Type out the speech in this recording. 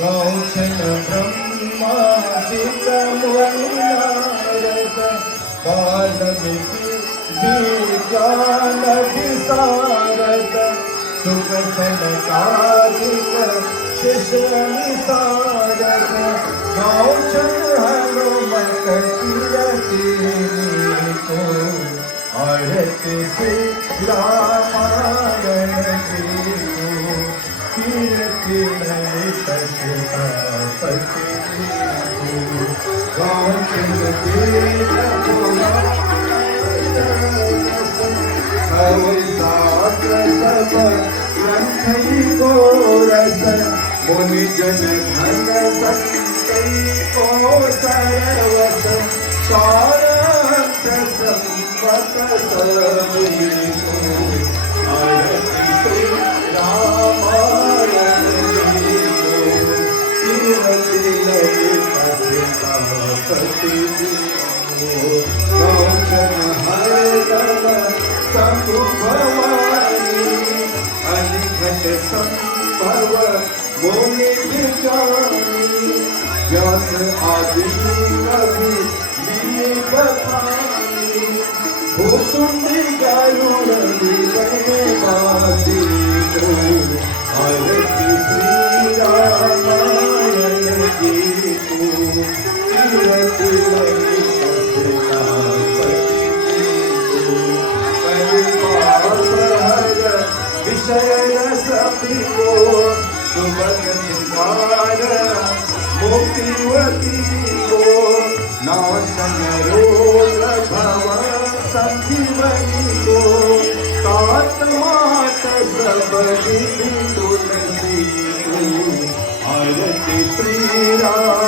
गौचन ब्रह्मादिक मुनिनारद बालमिति विज्ञान विशारद सुख सनकादिक शिष्य निसारद गौचन हनुमत कीरति को आरती श्री रामायण की कीर्ति ललित सीतापति गौचन सब ग्रंथि को रस मुनि जन धन संतति को सरवस सारथ संपत सबी को आरती श्री रामायण कीरति ललित सीतापति गौचन हरदम संभवानी अनिघट संभव मोनि विज्ञानी व्यास आदि कवि लिए बखानी भूसुंडी गारुड़ वासी को आरती श्री रामायण की को कीरति ललित सीतापति विषय सभी को सुबह सिंगार मोतीवती को नाशन रोग भव संजीवनी को तात मात सब विधि तुलसी को आरती श्री राम